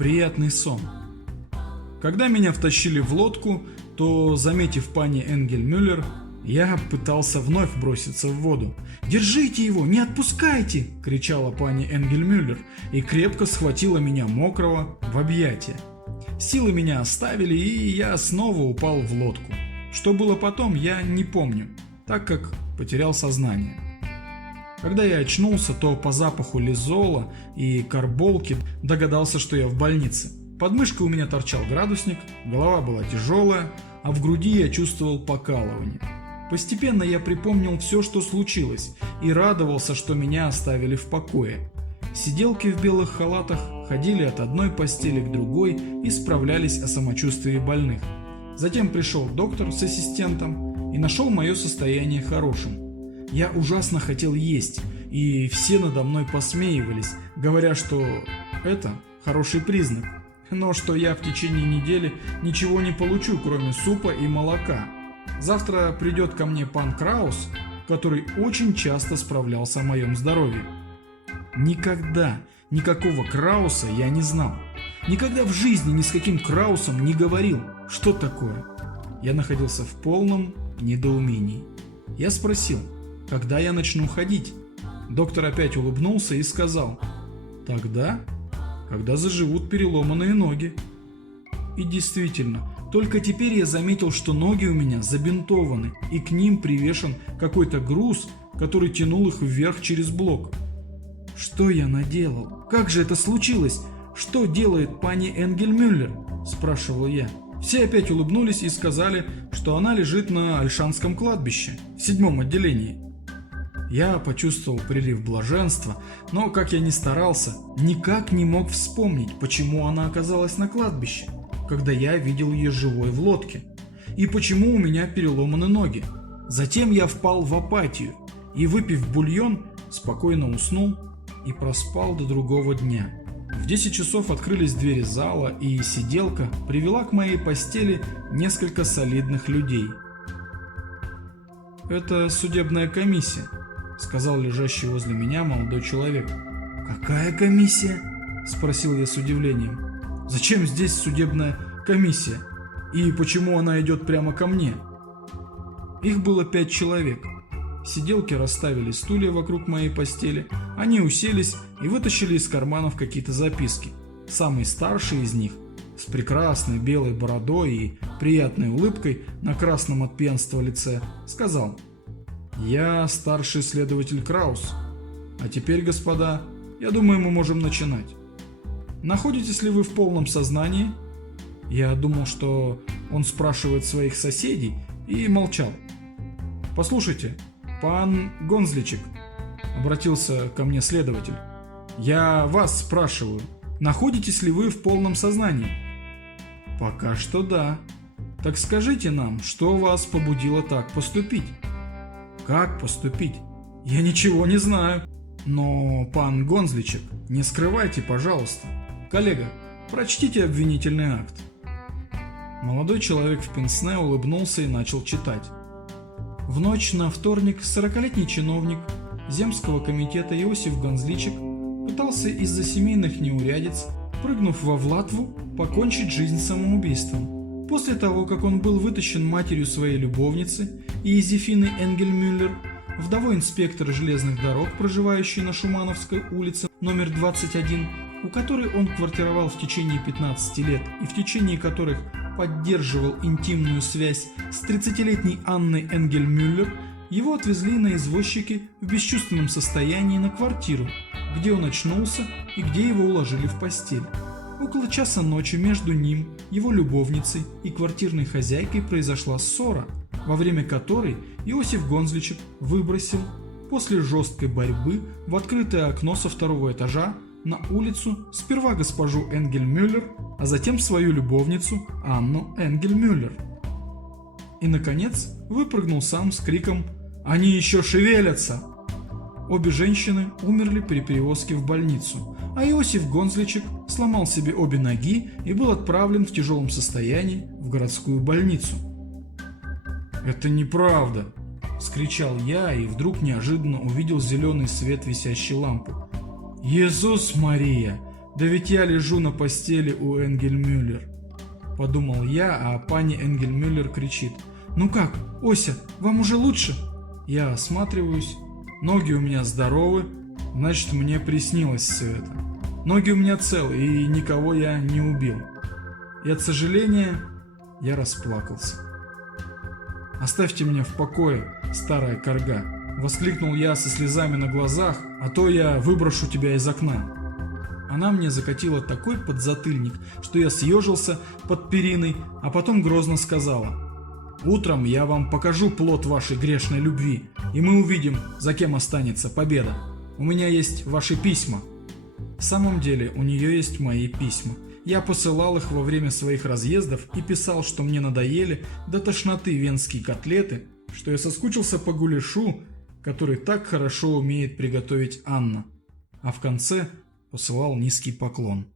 приятный сон. Когда меня втащили в лодку, то, заметив пани Энгельмюллер, я пытался вновь броситься в воду. «Держите его, не отпускайте!» – кричала пани Энгельмюллер и крепко схватила меня мокрого в объятия. Силы меня оставили, и я снова упал в лодку. Что было потом, я не помню, так как потерял сознание. Когда я очнулся, то по запаху лизола и карболки догадался, что я в больнице. Под мышкой у меня торчал градусник, голова была тяжелая, а в груди я чувствовал покалывание. Постепенно я припомнил все, что случилось, и радовался, что меня оставили в покое. Сиделки в белых халатах ходили от одной постели к другой и справлялись о самочувствии больных. Затем пришел доктор с ассистентом и нашел мое состояние хорошим. Я ужасно хотел есть, и все надо мной посмеивались, говоря, что это хороший признак, но что я в течение недели ничего не получу, кроме супа и молока. Завтра придет ко мне пан Краус, который очень часто справлялся о моем здоровье. Никогда никакого Крауса я не знал. Никогда в жизни ни с каким Краусом не говорил, что такое. Я находился в полном недоумении. Я спросил, когда я начну ходить. Доктор опять улыбнулся и сказал: «Тогда, когда заживут переломанные ноги». И действительно, только теперь я заметил, что ноги у меня забинтованы, и к ним привешен какой-то груз, который тянул их вверх через блок. «Что я наделал? Как же это случилось? Что делает пани Энгельмюллер?» – спрашивал я. Все опять улыбнулись и сказали, что она лежит на Ольшанском кладбище, в 7-м отделении. Я почувствовал прилив блаженства, но, как я ни старался, никак не мог вспомнить, почему она оказалась на кладбище, когда я видел ее живой в лодке, и почему у меня переломаны ноги. Затем я впал в апатию и, выпив бульон, спокойно уснул и проспал до другого дня. В 10 часов открылись двери зала, и сиделка привела к моей постели несколько солидных людей. «Это судебная комиссия», — сказал лежащий возле меня молодой человек. «Какая комиссия?» — спросил я с удивлением. «Зачем здесь судебная комиссия? И почему она идет прямо ко мне?» Их было 5 человек. Сиделки расставили стулья вокруг моей постели, они уселись и вытащили из карманов какие-то записки. Самый старший из них, с прекрасной белой бородой и приятной улыбкой на красном от пьянства лице, сказал: «Я старший следователь Краус. А теперь, господа, я думаю, мы можем начинать. Находитесь ли вы в полном сознании?» Я думал, что он спрашивает своих соседей, и молчал. «Послушайте, пан Гонзличек», — обратился ко мне следователь, — «я вас спрашиваю, находитесь ли вы в полном сознании?» «Пока что да. Так скажите нам, что вас побудило так поступить?» «Как поступить? Я ничего не знаю». «Но, пан Гонзличек, не скрывайте, пожалуйста. Коллега, прочтите обвинительный акт». Молодой человек в пенсне улыбнулся и начал читать. В ночь на вторник 40-летний чиновник Земского комитета Иосиф Гонзличек пытался из-за семейных неурядиц, прыгнув во Влатву, покончить жизнь самоубийством. После того, как он был вытащен матерью своей любовницы Иезефины Энгельмюллер, вдовой инспектора железных дорог, проживающей на Шумановской улице номер 21, у которой он квартировал в течение 15 лет и в течение которых поддерживал интимную связь с 30-летней Анной Энгельмюллер, его отвезли на извозчике в бесчувственном состоянии на квартиру, где он очнулся и где его уложили в постель. Около часа ночи между ним, его любовницей и квартирной хозяйкой произошла ссора, во время которой Иосиф Гонзличек выбросил после жесткой борьбы в открытое окно со 2-го этажа на улицу сперва госпожу Энгельмюллер, а затем свою любовницу Анну Энгельмюллер. И, наконец, выпрыгнул сам с криком: «Они еще шевелятся!». Обе женщины умерли при перевозке в больницу, а Иосиф Гонзличек сломал себе обе ноги и был отправлен в тяжелом состоянии в городскую больницу. «Это неправда!» – вскричал я и вдруг неожиданно увидел зеленый свет висящей лампы. «Иисус Мария! Да ведь я лежу на постели у Энгельмюллер. Подумал я, а пани Энгельмюллер кричит: «Ну как, Ося, вам уже лучше?» Я осматриваюсь, ноги у меня здоровы, значит, мне приснилось все это. Ноги у меня целы, и никого я не убил. И от сожаления я расплакался. «Оставьте меня в покое, старая корга!» — воскликнул я со слезами на глазах, «а то я выброшу тебя из окна». Она мне закатила такой подзатыльник, что я съежился под периной, а потом грозно сказала: «Утром я вам покажу плод вашей грешной любви, и мы увидим, за кем останется победа. У меня есть ваши письма». В самом деле у нее есть мои письма. Я посылал их во время своих разъездов и писал, что мне надоели до тошноты венские котлеты, что я соскучился по гуляшу, который так хорошо умеет приготовить Анна. А в конце посылал низкий поклон.